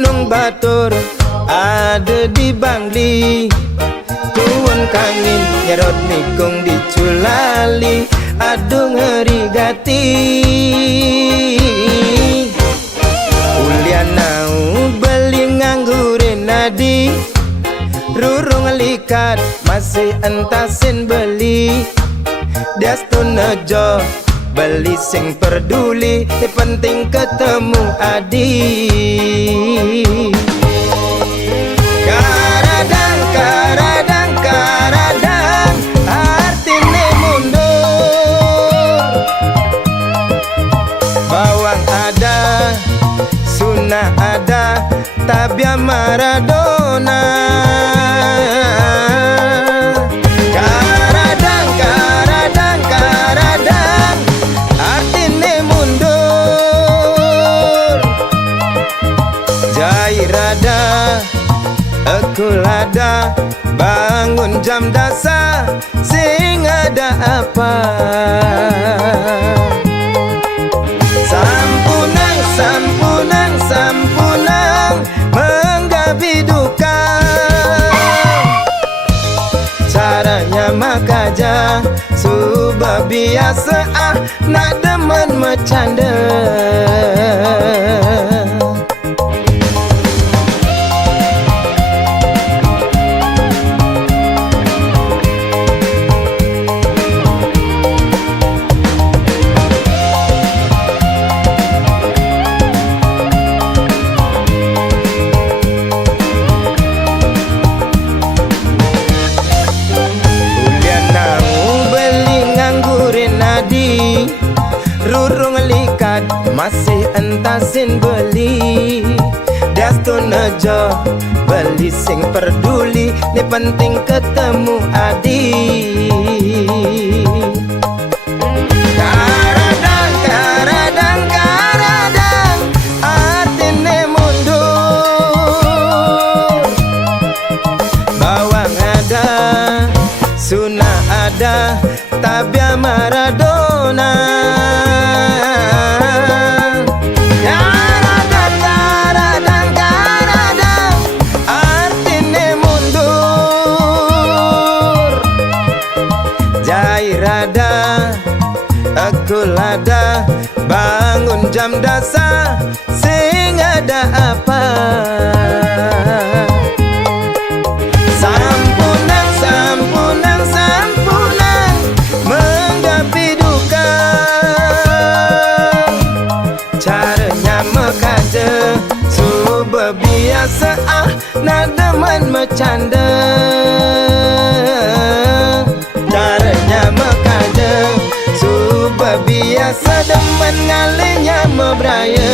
Gunung Batur ada di Bangli, tuan kangin nyerot nikung di Culali, aduh ngeri gati. Ulianau beli nganggurin nadi, rurung likat masih entasin beli. Diastun nejo beli sing peduli, penting ketemu adi. Karadang, karadang, karadang, artine mundur. Bawang ada, sunnah ada, tabia Maradona. Karadang, karadang, karadang, artine mundur. Jairada, aku lada, bangun jam dasar, sing ada apa? Sampunang, sampunang, sampunang, menggabi duka. Caranya makaja, subah biasa nak demen bercanda. Rurung likat masih entasin beli. Diastun nejo beli sing peduli, ni penting ketemu adi. Karadang, karadang, karadang, artine mundur. Bawang ada, sunnah ada, tabia Maradona. Karadang, karadang, karadang, artine mundur. Jairada, aku lada, bangun jam dasar, sing ada apa? Sampunang, sampunang, sampunang, menggapi duka. Caranya mekaja, subah biasa nak demen bercanda. Caranya mekaja, subah biasa demen ngalinya mebraya.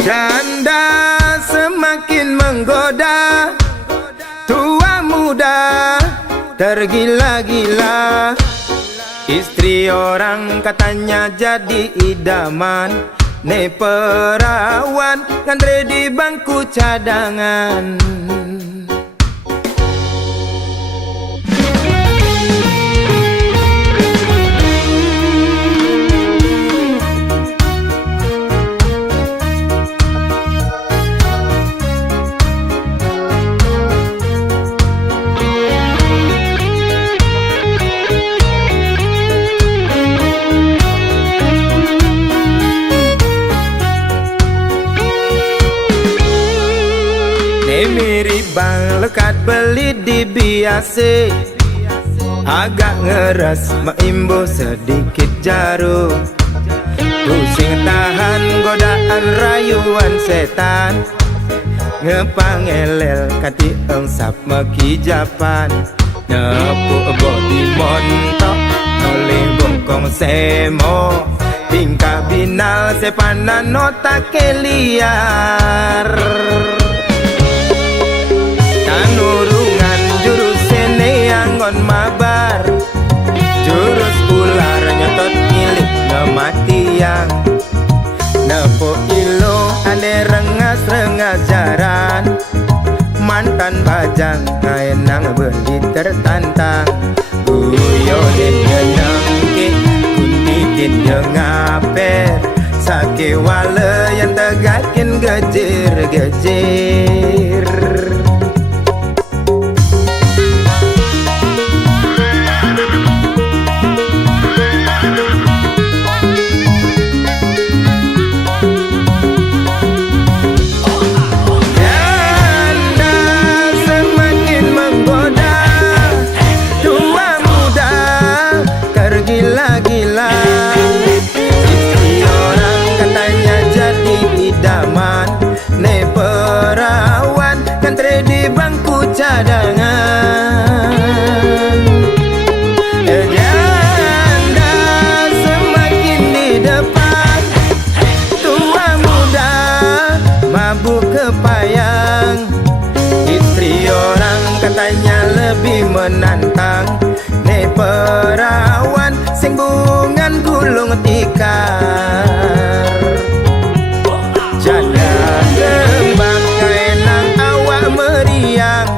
Janda semakin menggoda, tua muda tergila-gila. Istri orang katanya jadi idaman, ne perawan ngandre di bangku cadangan. Mirip bang lekat beli di biasa, agak ngeras maimbo sedikit jarum. Pusing tahan godaan rayuan setan, ngepangelel kati engsap mekijapan. Nepuk bodi montok oleh bongkong semo, tingkah binal sepanan nota keliar. Tanurungan jurus sene angon mabar, jurus ular nyotot milik kematian. Nepo ilo ane rengas-rengas jaran, mantan bajang kaenang beli tertantang. Guyonin Sake wala yang tegakin gejer-gejer. Gila-gila, istri orang katanya jadi idaman, ne perawan kan di bangku cadangan. Janda semakin di depan, tua muda mabuk kepayang. Istri orang katanya lebih menantang, ne perawan sing bungan gulung tikar. Janda kembang kaenang awak meriang,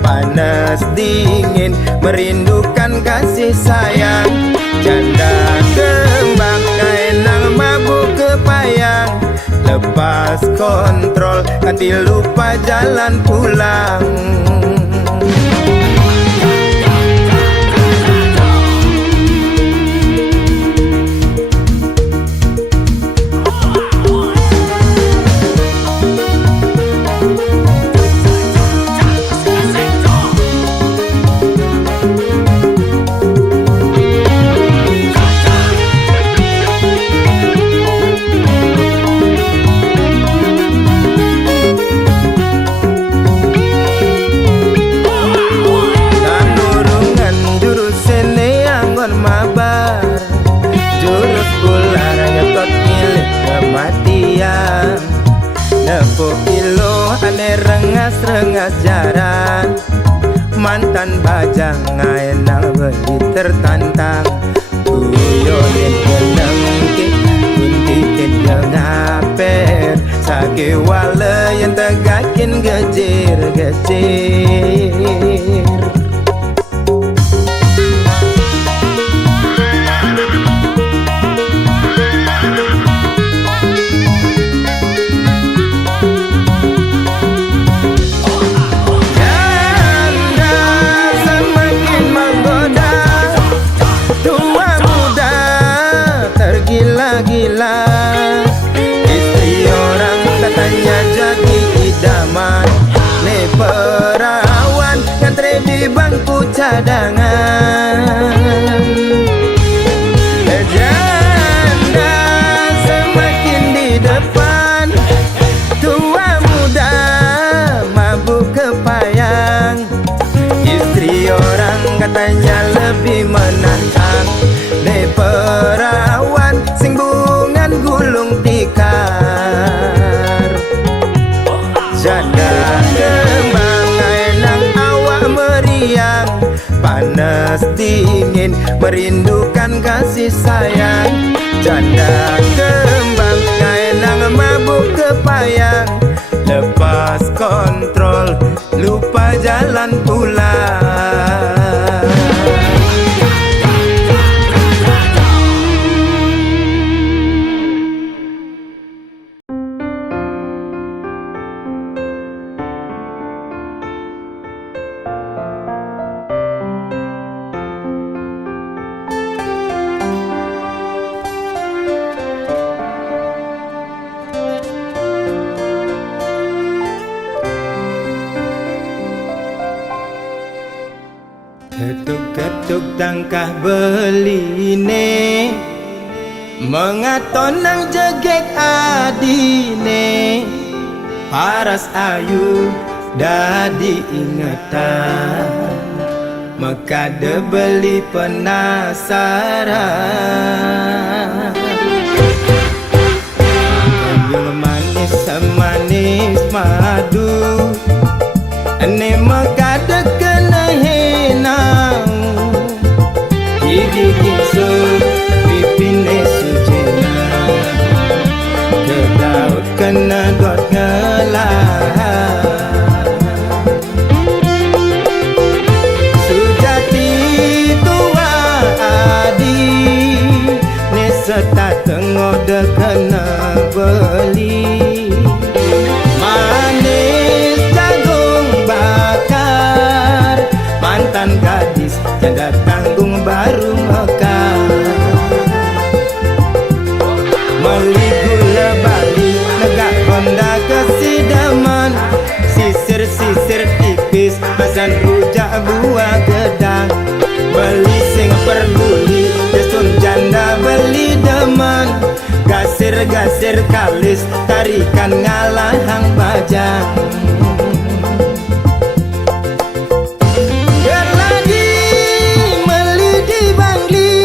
panas dingin merindukan kasih sayang. Janda kembang kaenang mabuk kepayang, lepas kontrol nanti lupa jalan pulang. Nepuk kilo ane rengas-rengas jaran, mantan bajang ngaenang beli tertantang. Tuyonin kenengki kuntikin dengaper, sake wala yang tegakin gejer-gejer. Gila, istri orang katanya jadi idaman, ne perawan ngantri di bangku cadangan. Janda semakin di depan, tua muda mabuk kepayang. Istri orang katanya lebih menantang, ne perawan sing bungan gulung tikar. Janda kembang enang awak meriang, panas dingin merindukan kasih sayang. Janda kembang enang mabuk kepayang, lepas kontrol lupa jalan pulang. Ketuk-ketuk tangkah beline, mengaton nang jegek adine. Paras ayu dadi ingetan, mekade beli penasaran. Yang manis semanis madu, ane mekade kena henang. Hidiki so pipine sujena, kedaut kena dot ngelah. Sujati tua adi, ne serta tengok dekana gasir kalis tarikan ngalahang bajang. Gerlagi meli di bangli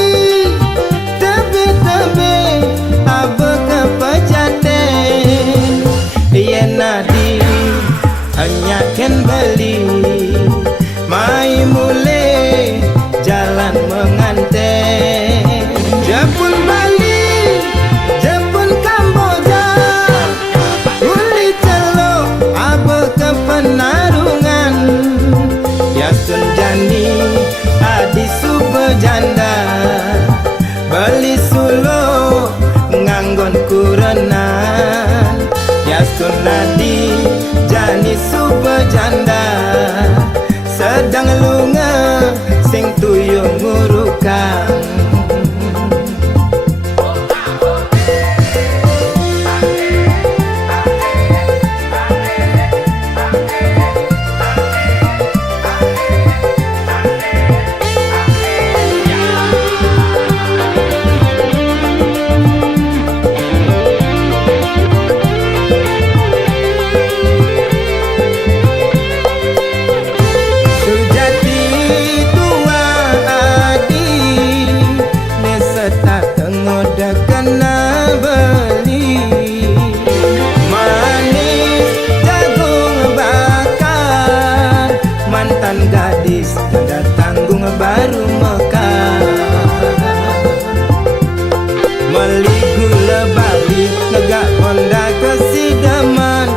tebe-tebe abe kepejaten yen nadi hanya ken beli mai mule jalan menganten. Jepun Bali Jepun Kamboja uli celo abe kepenarungan Yasun Jani adi subejanda beli sulo nganggon kurenan. Yasun Nadi Jani subejanda sedang lunga sing tuyung ngurukang. Gadis tanda tanggung baru mekar meligu lebali negak konda kesidaman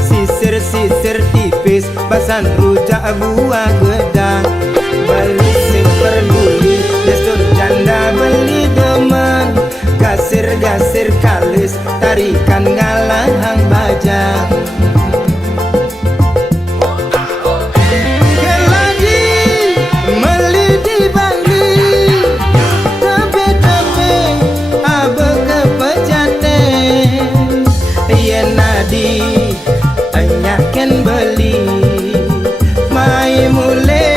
sisir-sisir tipis basan rujak buah gedang beli sing peduli destur janda beli demen gasir-gasir kalis tarikan ngalahang bajang. Anyaken beli mai mule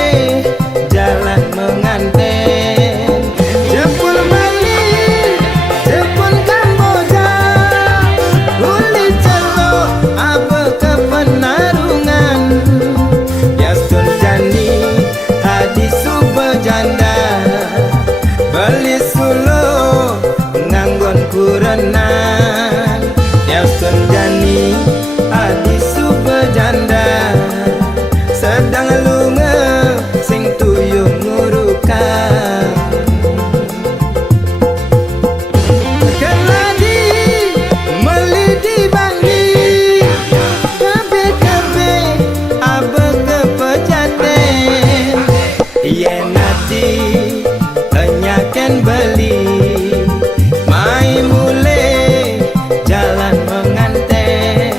jalan menganten. Jepun Bali Jepun Kamboja uli celo abe kepenarungan. Yasun Jani hadi subejanda beli sulo nganggon kurenan. Yasun Jani adi subejanda sedang lunga sing tuyung ngurukang. Keladi meli di bangli kabe-kabe abe kepejaten yen nadi anyaken beli mai mule jalan menganten.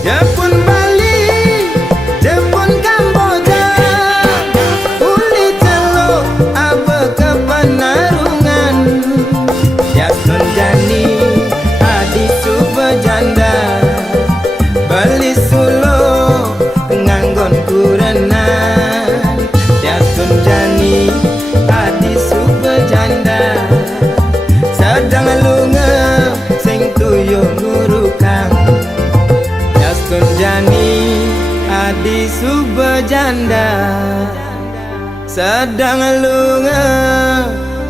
Jepun Bali Jepun Kamboja uli celo abe kepenarungan. Yasun Jani adi subejanda beli sulo nganggon kurenan. Yasun Jani adi subejanda sedang lunga sing tuyung ngurukang. Yasun Jani adi subejanda sedang lunga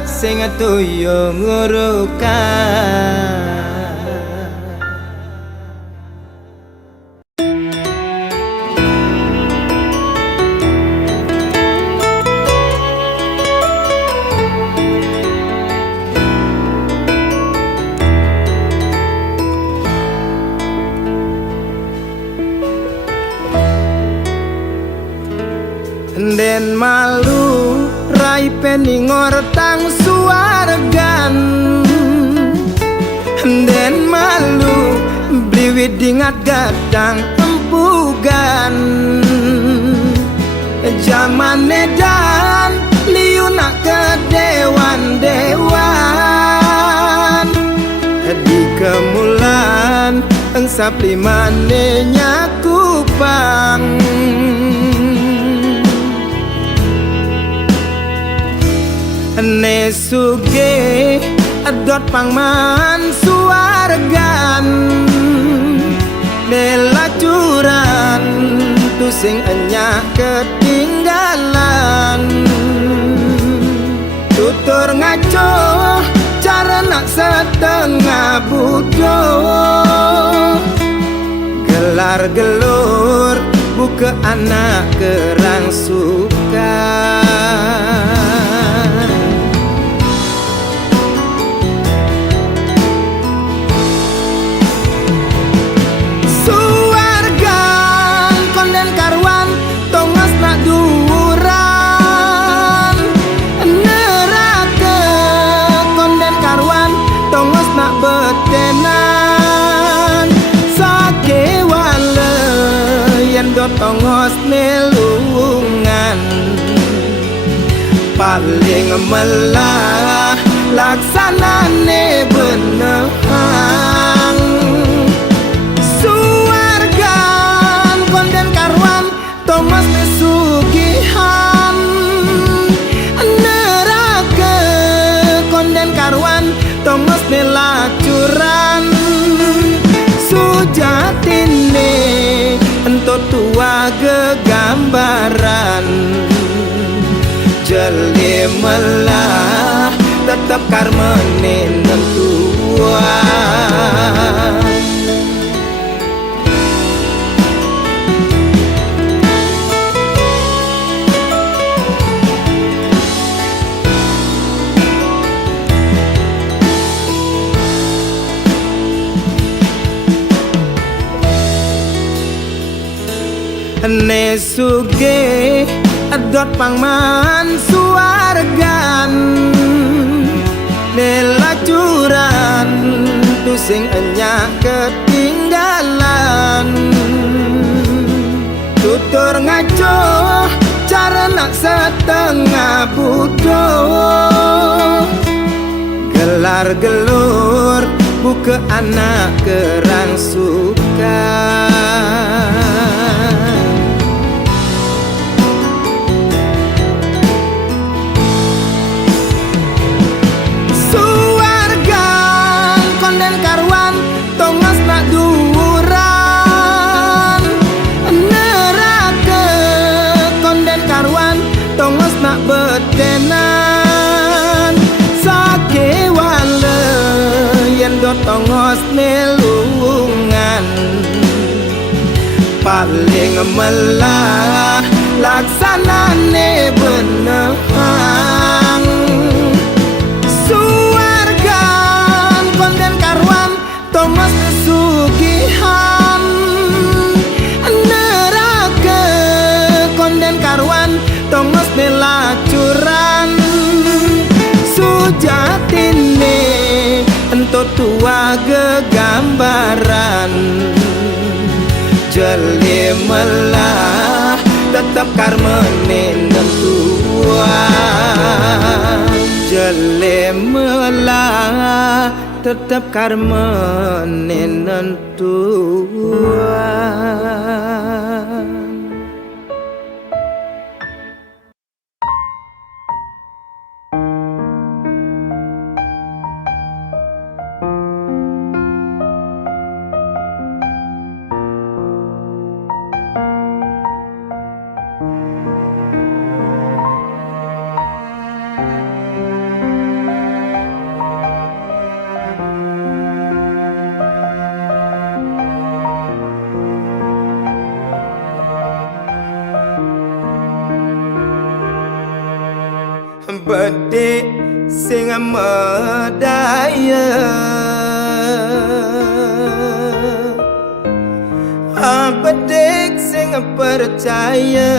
sing tuyung ngurukang. Den malu rai peningor tang suargan. Den malu bliwit dingat gadang empugan. Zaman edan liuna ke dewan-dewan. Di kemulan engsap limane nyakupang. Ne suge edot pangman suargan nelacuran tu sing enyak ketinggalan tutur ngaco cara nak setengah bodoh gelar gelur buka anak kerang suka suargan konden karwan tongos nak duran neraka konden karwan tongos nak betenan sake wale yen do tongos nelungan paling melah laksanane benehang suargan konden karwan tongos nesugihan neraka konden karwan tongos nelacuran sujatine entot tua gegambaran jeli melah tetap karmane nentuan ne suge edot pangman suargan nelacuran tu sing enyak ketinggalan tutur ngaco cara nak setengah bodoh gelar gelur buka anak kerang suka betenan sake wale yen do tongos nelungan paling melah laksanane benehang suargan konden karwan tongos nesugihan neraka konden karwan tongos nelacuran sujatine entot tua gegambaran jeli melah tetap karmane nentuan jeli melah tetap karmane nentuan. Bedek sing medaya bedek sing percaya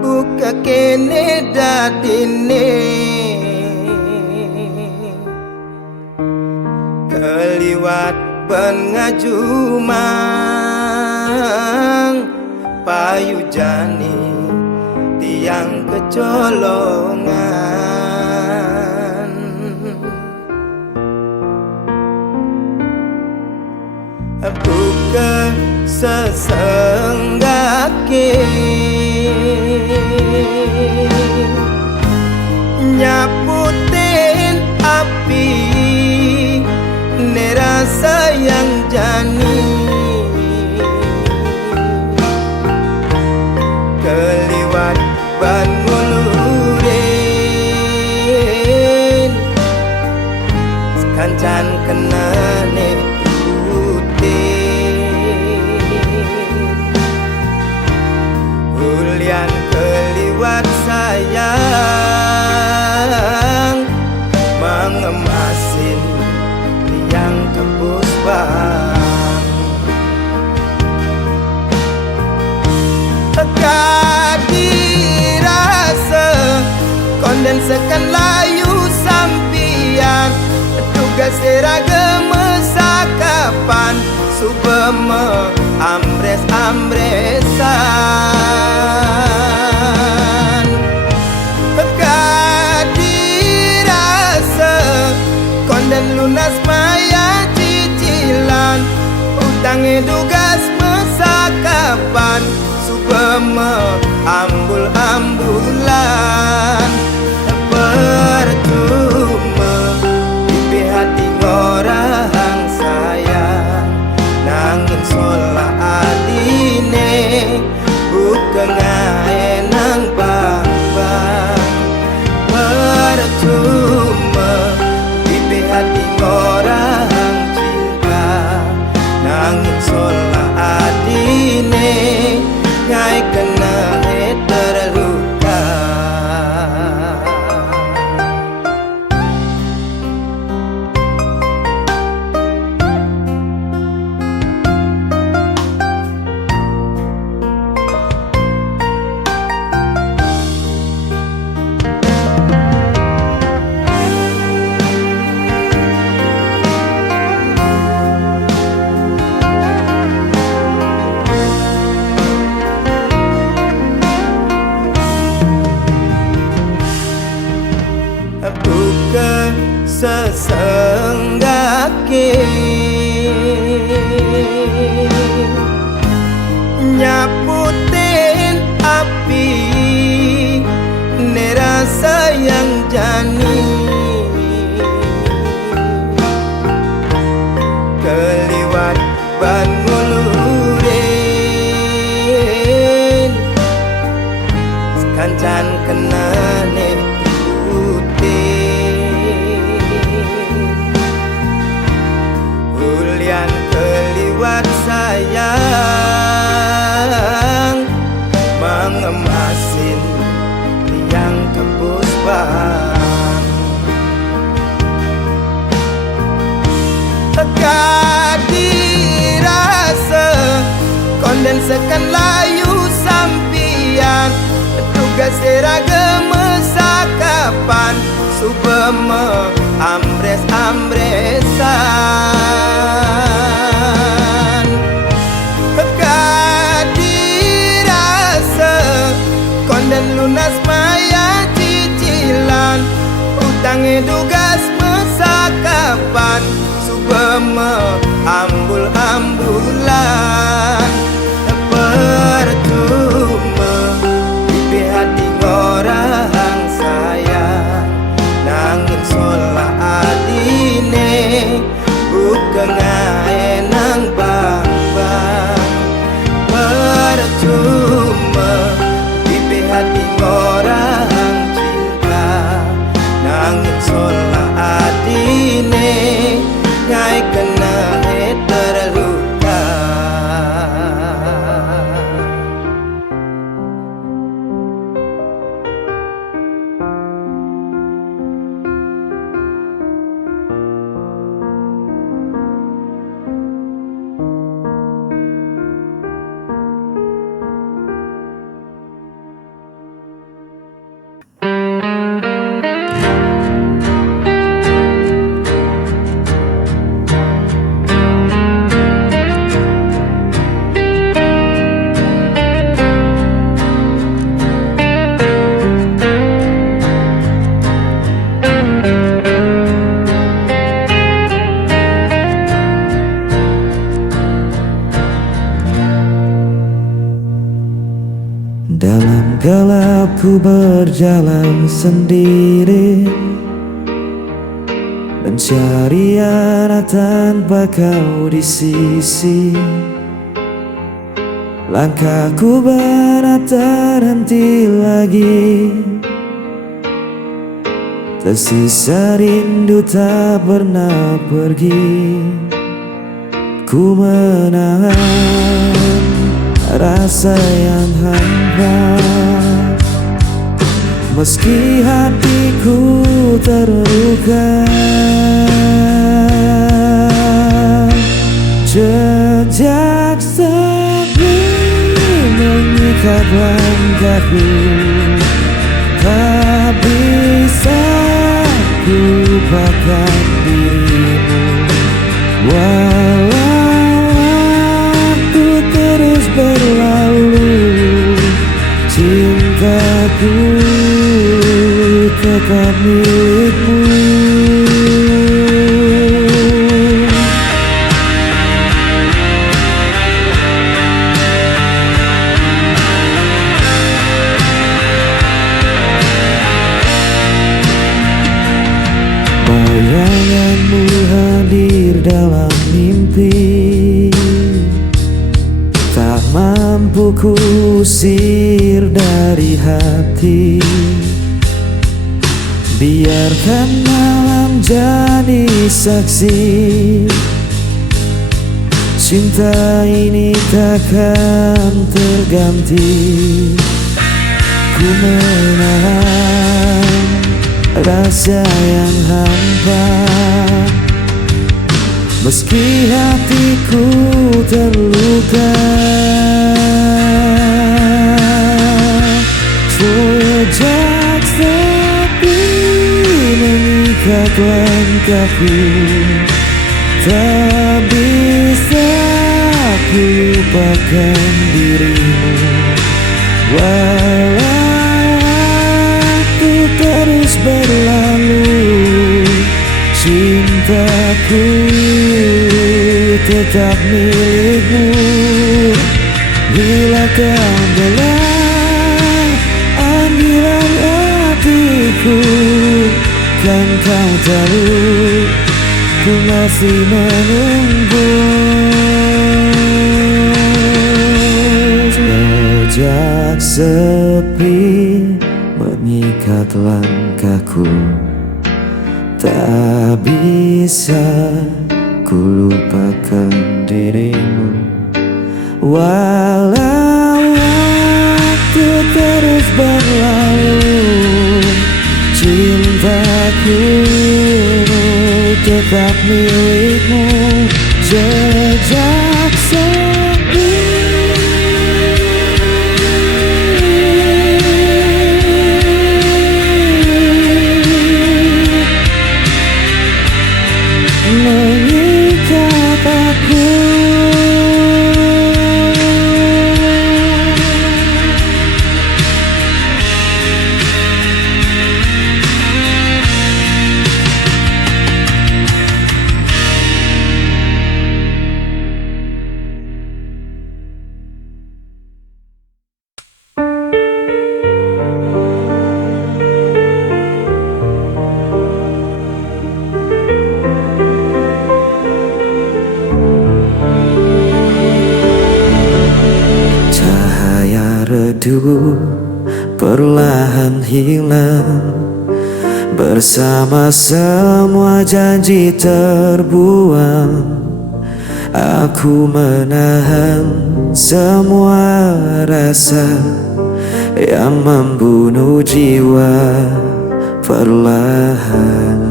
buka kene dadine keliwat ben ngajumang payu jani tiang kecolongan buka sesenggake nyaputin api Sekancan kenane Hulian keliwat sayang mengemasin tiang kebus bang Kadirase kondensekan layu sampian tugas seragam sakapan subeme ambres-ambresan Kadirase konden lunas maya cicilan utang tugas mesakapan subeme ambul-ambulan percuma di hati orang sayang nangin sola adine bukan nang bang-bang percuma di hati orang cinta nangin sola adine ngai kena terluka bukan sesenggake nyaputin api nerasa yang jani keliwat ban ngulurin sekancan kenane Hulian keliwat sayang mengemasin tiang kebus bang Kadirase kondensekan layu sampian tugas seragam sakapan subeme ambres-ambresan Kadirase konden lunas maya cicilan utang tugas mesakapan subeme ambul-ambulan percuma di hati orang sayang nangin sola adine bukan nang bang-bang percuma di hati orang cinta nangin sola adine ngai kena terluka Dalam gelap ku berjalan sendiri mencari arah tanpa kau di sisi. Langkahku berat terhenti lagi, Tersisa rindu tak pernah pergi. Ku menahan rasa yang hampa, meski hatiku terluka. Jejak sepi mengikat langkahku, tak bisa ku lupakan dirimu. Walau waktu terus berlalu, cintaku tetap milikmu. Bayanganmu hadir dalam mimpi, tak mampu kusir dari hati. Biarkan malam jadi saksi, cinta ini takkan terganti. Ku menahan rasa yang hampa, meski hatiku terluka. Jejak sepi mengikat langkahku, tak bisa ku lupakan dirimu. Walau waktu terus berlalu, cintaku tetap milikmu. Bila kau belah panggilan hatiku, kan kau tahu ku masih menunggu. Jejak sepi mengikat langkahku, tak bisa ku lupakan dirimu. Walau waktu terus berlalu, cintaku tetap milikmu. Jejak sepi mengikat aku. Redup perlahan hilang, bersama semua janji terbuang. Aku menahan semua rasa yang membunuh jiwa perlahan.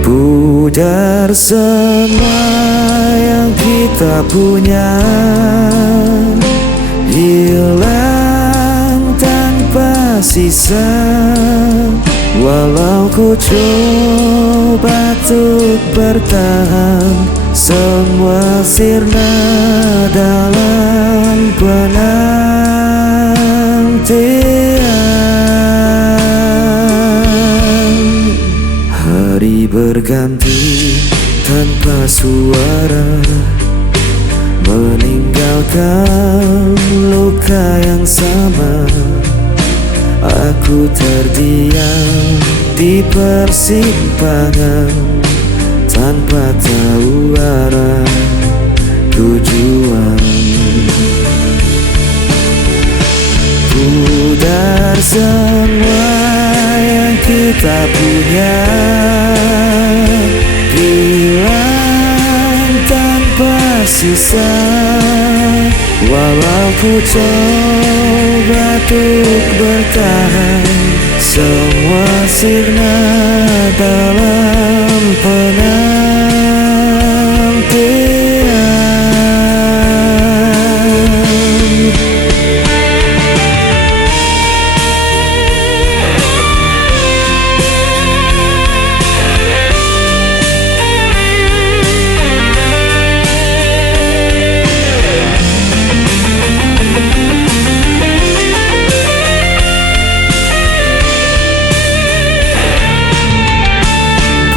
Pudar semua yang kita punya, hilang tanpa sisa. Walau ku coba untuk bertahan, semua sirna dalam penantian. Hari berganti tanpa suara, meninggalkan luka yang sama. Aku terdiam di persimpangan, tanpa tahu arah tujuan. Pudar semua yang kita punya hilang tanpa sisa. Walau ku coba untuk bertahan, semua sirna dalam penantian.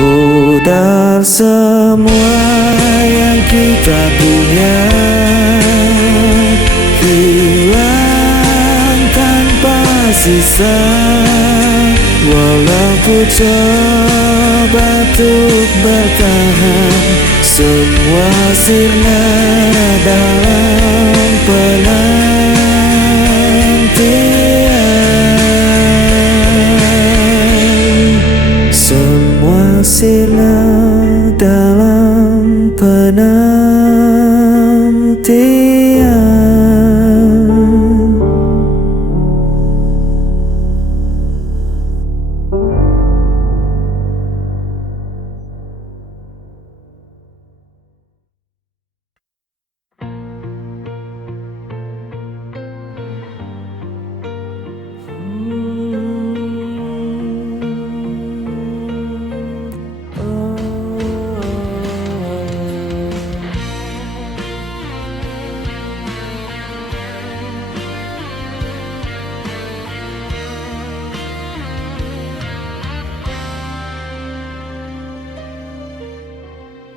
Pudar semua yang kita punya, hilang tanpa sisa. Walau ku coba untuk bertahan, semua sirna dalam penantian. Semua sirna dalam penantian.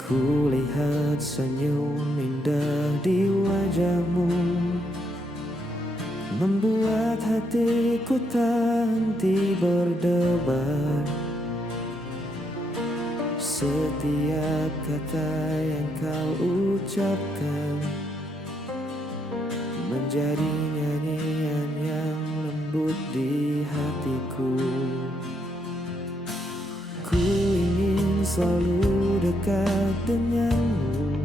Ku lihat senyum indah di wajahmu, membuat hatiku tak henti berdebar. Setiap kata yang kau ucapkan menjadi nyanyian yang lembut di hatiku. Ku ingin selalu dekat denganmu,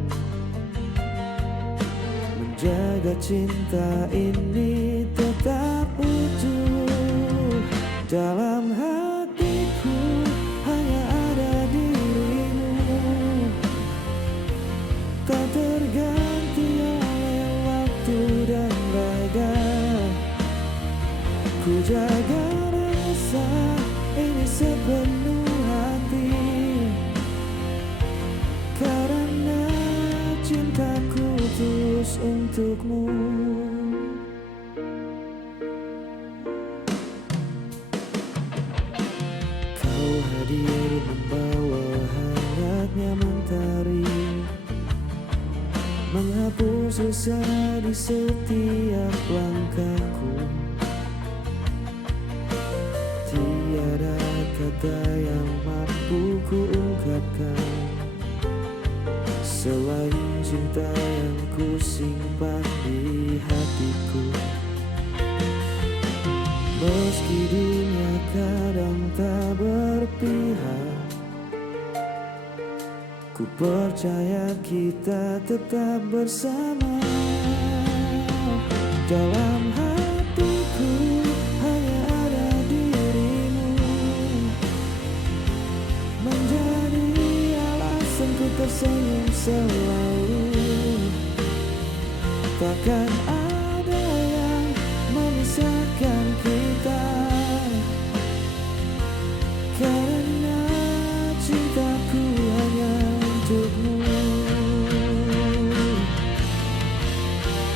menjaga cinta ini tetap utuh. Dalam hatiku hanya ada dirimu, tak terganti oleh waktu dan raga. Ku jaga rasa ini sepenuh hati, karena cintaku tulus untukmu. Kau hadir membawa hangatnya mentari, menghapus dosa di setiap langkahku. Tiada kata yang mampu ku ungkapkan selain cinta yang ku simpan di hatiku. Meski dunia kadang tak berpihak, ku percaya kita tetap bersama. Dalam hatiku hanya ada dirimu, menjadi alasanku tersenyum selalu. Takkan ada yang memisahkan kita, karena cintaku hanya untukmu.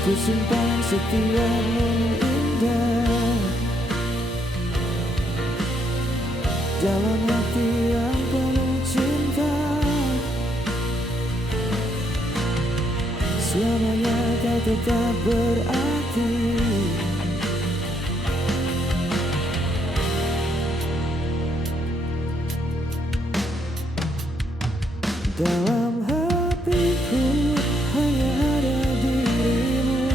Ku simpan setiap momen indah dalam hati yang penuh cinta. Selamanya kau tetap berarti. Dalam hatiku hanya ada dirimu,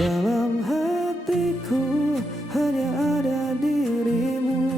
Dalam hatiku hanya ada dirimu.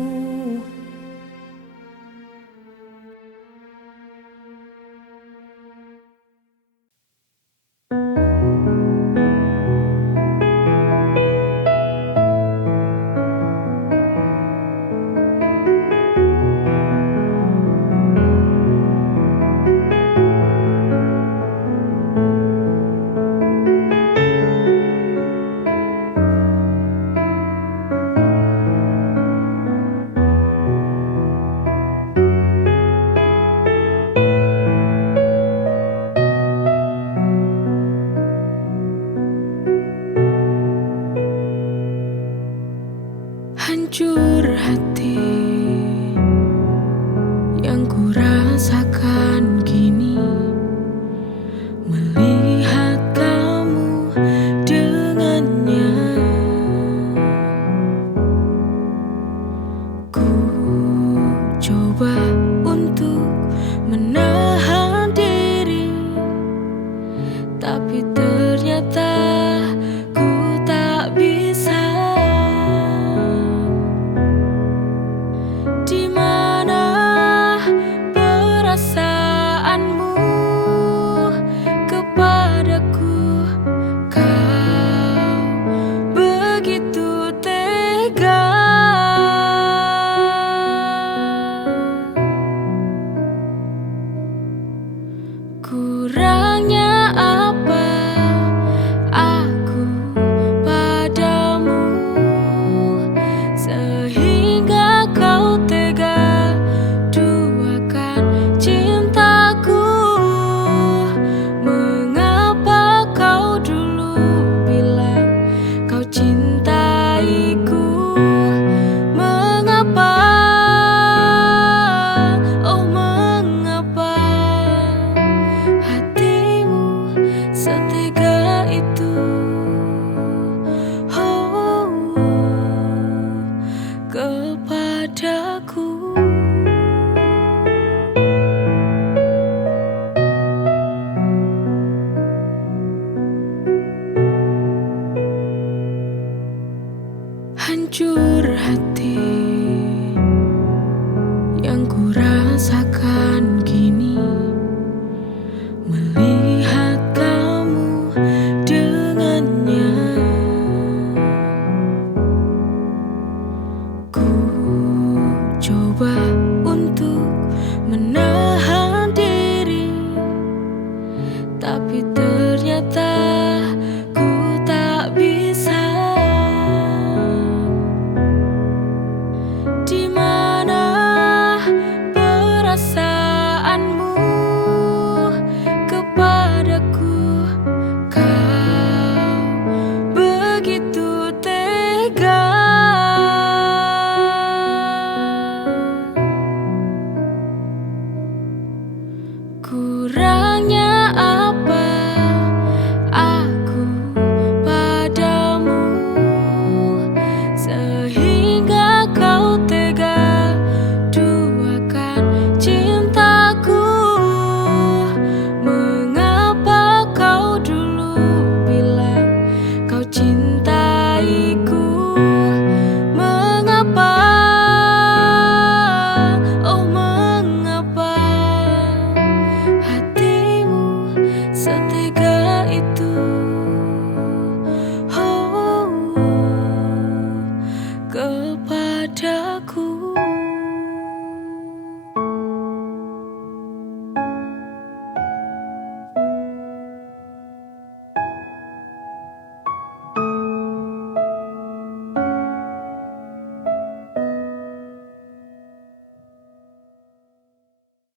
Hancur hati yang ku rasakan kini, melihat kamu dengannya. Ku coba untuk menahan diri, tapi ternyata ku tak bisa. Di mana perasaanmu kepadaku? Kau begitu tega. Kurangnya apa aku padamu sehingga kau tega duakan cintaku? Mengapa kau dulu bilang kau cintaiku? Mengapa, oh mengapa hatimu setega itu? Oh, kepadaku. Hancur hati